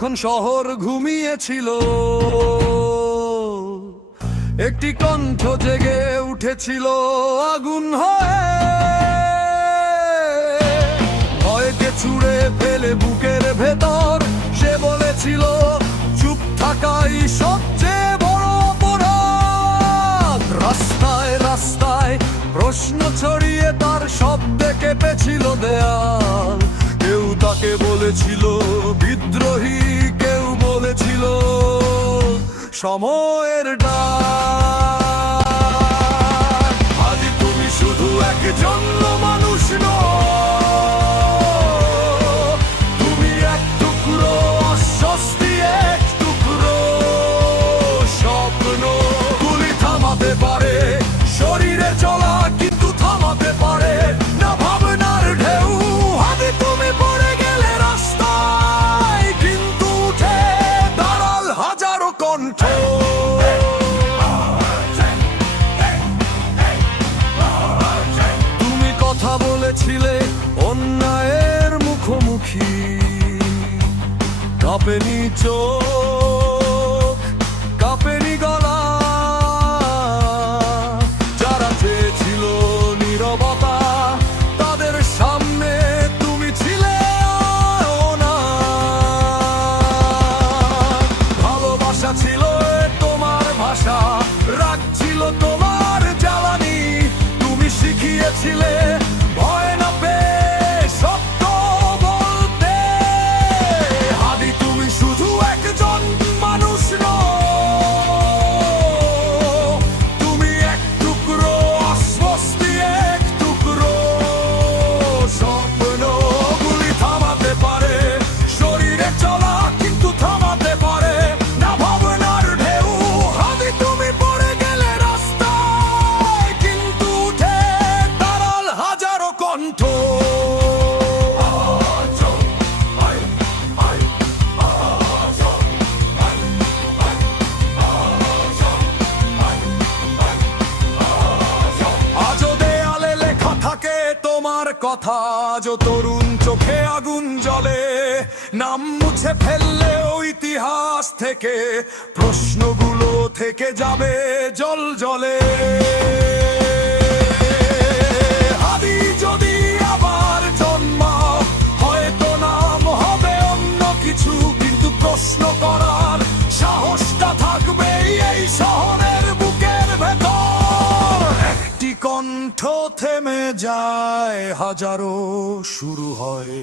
যখন শহর ঘুমিয়েছিল, একটি কণ্ঠ জেগে উঠেছিল আগুন হয়ে। ভয়কে ছুঁড়ে ফেলে বুকের ভেতর সে বলেছিল, চুপ থাকাই সবচেয়ে বড় অপরাধ। রাস্তায় রাস্তায় প্রশ্ন ছড়িয়ে তার শব্দে কেঁপেছিল দেয়াল। কেউ তাকে বলেছিল বিদ্রোহী, কেউ বলেছিল সময়ের ডাক। আজ তুমি শুধু একজন মানুষ নও, তুমি এক টুকরো অস্বস্তি, এক টুকরো স্বপ্ন। গুলি থামাতে পারে শরীরে চলা, কিন্তু থামাতে পারে না ভাবনার ঢেউ। আজ তুমি পড়ে গেলে রাস্তায়, কিন্তু উঠে দাঁড়াল হাজারো কণ্ঠ। তুমি কথা বলেছিলে অন্যায়ের মুখোমুখি, কাঁপেনি চোখ, কাঁপেনি গলা। যারা চেয়েছিল নীরবতা, তাদের সামনে তুমি ছিলে না। ভালোবাসা ছিল তোমার ভাষা, রাগ ছিল তোমার জ্বালানি। তুমি শিখিয়েছিলে ভয় না পেয়ে সত্য বলতে। আদি তুমি শুধু একজন মানুষ নও, তুমি এক টুকরো অস্বস্তি, এক টুকরো স্বপ্ন। গুলি থামাতে পারে শরীরে চলা, কিন্তু থামাতে পারে না ভাবনার ঢেউ। আদি তুমি পড়ে গেলে রাস্তায়, কিন্তু উঠে দাঁড়াল হাজারো কণ্ঠ। আজও দেয়ালে লেখা থাকে তোমার কথা, আজও তরুণ চোখে আগুন জ্বলে। নাম মুছে ফেললেও ইতিহাস থেকে প্রশ্নগুলো থেকে যাবে জল জলে। আদি যদি আবার জন্মাও, হয়তো নাম হবে অন্য কিছু, কিন্তু প্রশ্ন করার সাহসটা থাকবে এই শহরের বুকের ভেতর। একটি কণ্ঠ থেমে যায়, হাজারো শুরু হয়।